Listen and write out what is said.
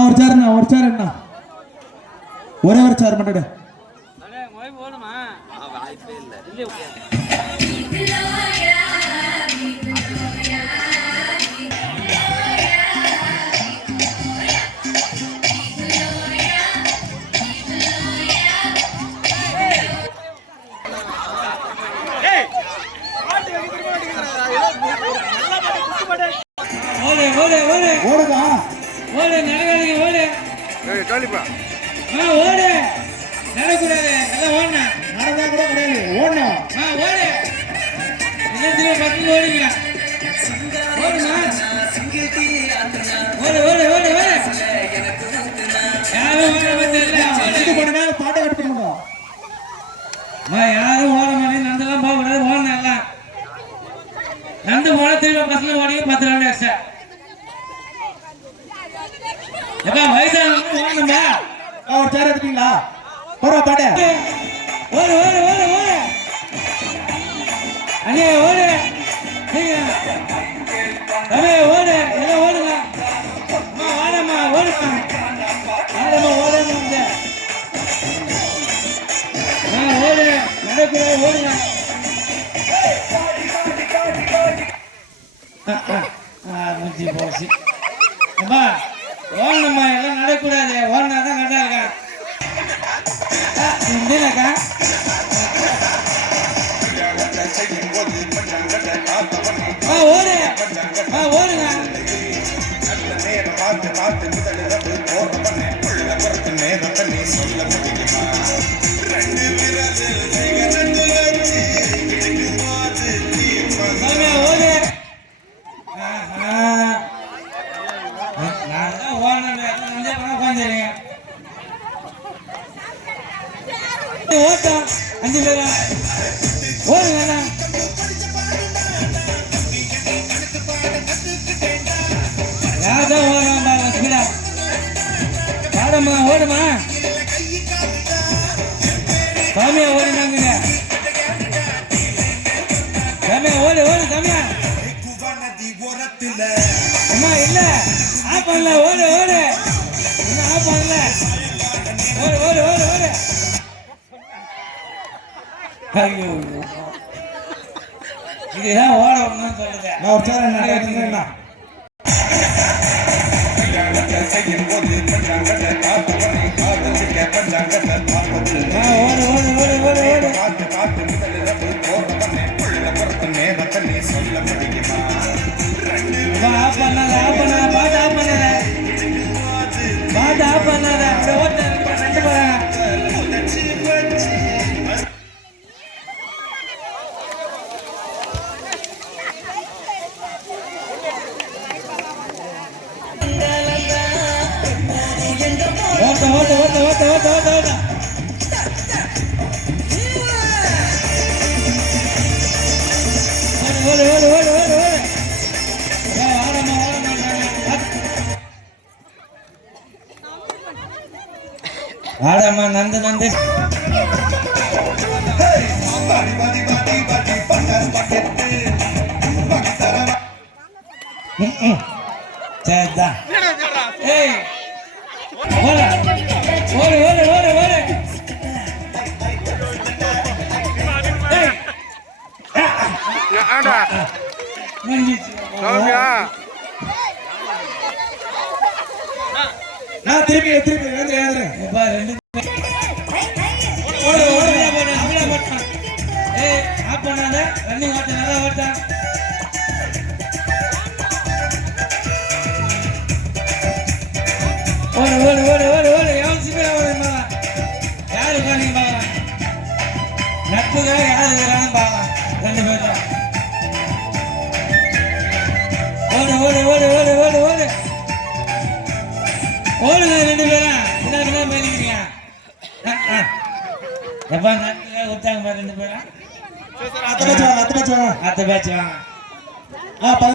ஒரு சேர் என்ன ஒரே ஒரு சேர் மட்டும் யாரும் ஓட மாட்டே நடந்தெல்லாம் போக கூடாது. ஓடலாம் நடந்து போன திரும்ப பசங்க ஓடிங்க 10 ரவுண்ட் எக்ஸ்ட்ரா. எப்பா வயசானவங்க ஓடணும்பா. ஒரு சேர் எடுத்துட்டீங்களா? போற பாட்டு ஓடு ஓடு ஓடு ஓடு அண்ணே ஓடு அவே ஓடு எல்லாம் ஓடுங்க. அம்மா வாடம்மா ஓடுமா வாடம்மா ஓடணும் ஓடு நடக்கிற ஓடுங்க. முடிஞ்சு போச்சு. அம்மா ஓடணும்மா எல்லாம் நடக்கூடாது. ஓடனா தான் கரெக்டா இருக்கா. முடியலக்கா ஓடு ஓடுங்க. ஓட்டம் 5 பேரா ஓடுங்க. யார்தான் ஓடுறாங்க ஸ்பீடா பாடம்மா ஓடுமா சாமியா ஓடுனாங்க. சாமியா ஓடு ஓடு சாமியா. அம்மா இல்ல ஆஃப் பண்ணல ஓடு ஓடு இன்னும் ஆஃப் பண்ணல ஓடு ஓடு ஓடு ஓடு. ஐயோ இதுதான் ஓடணும்னு சொல்லுது. நான் ஒரு சேர நடக்கிறேன். ஆடம்மா நந்து நந்து சரிதான். ஏய் ஓடு ஓடு ஓடு ஓடு ஓடு. நான் திருப்பி ரெண்டு ஓடு ஓடு போட்டு. ஏய் ஆப் பண்ணாத ரன்னிங் ஓட்ட நல்லா ஓட்டா. ஓடு ஓடு ஓடு ஓடு ஓடு. எவன் சிம்பிளா ஓடுமா யாரு ரன்னிங் பார்க்கலாம். நட்புக்காக யாரு இருக்கிறான்னு பார்க்கலாம். 2 பேரும் ஓடு ஓடு ஓடு ஓடு ஓடு ஓடு ஓடுங்க 2 பேரும். என்ன பண்ணிக்கிறீங்க? எப்பா நாட்டில் கொடுத்தாங்க 2 பேரும். அத்தை பேச்சு வாங்க.